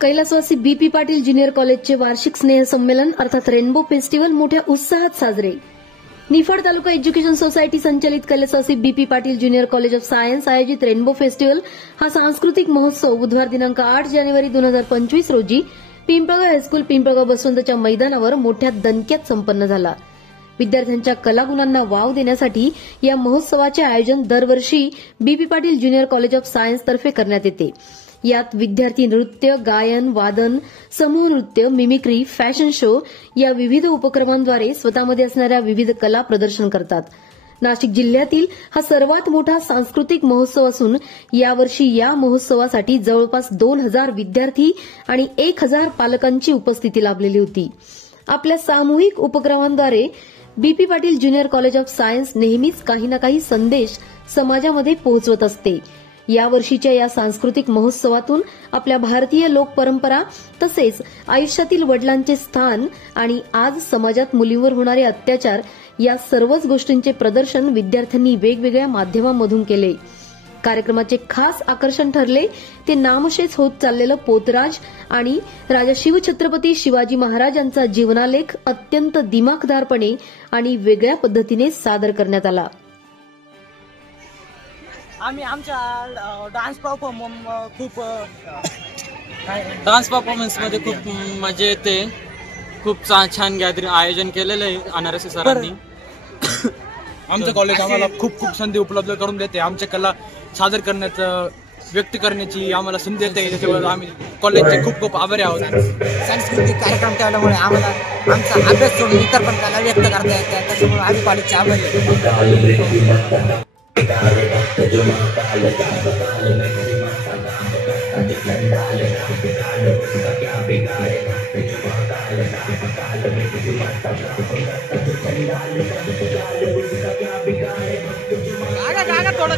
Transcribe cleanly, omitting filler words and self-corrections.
कैलासवासी BP Patil junior कॉलेजचे वार्षिक स्नेह संमेलन अर्थात रेनबो फेस्टिवल मोठ्या उत्साहात साजरे। निफाड तालुका एज्युकेशन सोसायटी संचालित कैलासवासी BP Patil junior college of science आयोजित रेनबो फेस्टिवल हा सांस्कृतिक महोत्सव बुधवार दिनांक 8 जानेवारी 2025 रोजी पिंपळगाव हायस्कूल पिंपळगाव बसवंतच्या मैदानावर मोठ्या दणक्यात संपन्न झाला। विद्यार्थ्यांच्या कलागुणांना वाव देण्यासाठी या महोत्सवाचे आयोजन दरवर्षी BP Patil junior college of science तर्फे करण्यात येते। यात विद्यार्थी नृत्य, गायन, वादन, समूह नृत्य, मिमिक्री, फॅशन शो या विविध उपक्रमांद्वारे स्वतःमध्ये असणाऱ्या विविध कला प्रदर्शन करतात। नाशिक जिल्ह्यातील हा सर्वात मोठा सांस्कृतिक महोत्सव असून यावर्षी या महोत्सवासाठी जवळपास 2000 विद्यार्थी आणि 1000 पालकांची उपस्थिती लाभलेली होती। आपल्या सामूहिक उपक्रमांद्वारे BP Patil junior college of science नेहमीच काही ना काही संदेश समाजामध्ये पोहोचवत असते। यावर्षीच्या या सांस्कृतिक महोत्सवातून आपल्या भारतीय लोकपरंपरा तसेच आयुष्यातील वडिलांचे स्थान आणि आज समाजात मुलींवर होणारे अत्याचार या सर्वच गोष्टींचे प्रदर्शन विद्यार्थ्यांनी वेगवेगळ्या माध्यमांमधून केले। कार्यक्रमाचे खास आकर्षण ठरले ते नामशेष होत चाललेलं पोतराज आणि राजा शिवछत्रपती शिवाजी महाराज यांचा जीवनालेख अत्यंत दिमाखदारपणे आणि वेगळ्या पद्धतीने सादर करण्यात आला। आम्ही आमच्या डान्स परफॉर्मन्स मध्ये खूप मजा येते। खूप छान गॅदरिंग आयोजन केलेलं आहे अनारसे सरांनी। आमचं कॉलेज आम्हाला खूप संधी उपलब्ध करून देते। आमच्या कला सादर करण्याचं व्यक्त करण्याची आम्हाला संधी देते। त्याच्यामुळे आम्ही कॉलेजचे खूप आभारी आहोत। सांस्कृतिक कार्यक्रम ठेवल्यामुळे आम्हाला आमचा अभ्यास सोडून इतर पण कला व्यक्त करता येतात। त्याच्यामुळे आम्ही कॉलेजचे आभारी आहोत। थोडं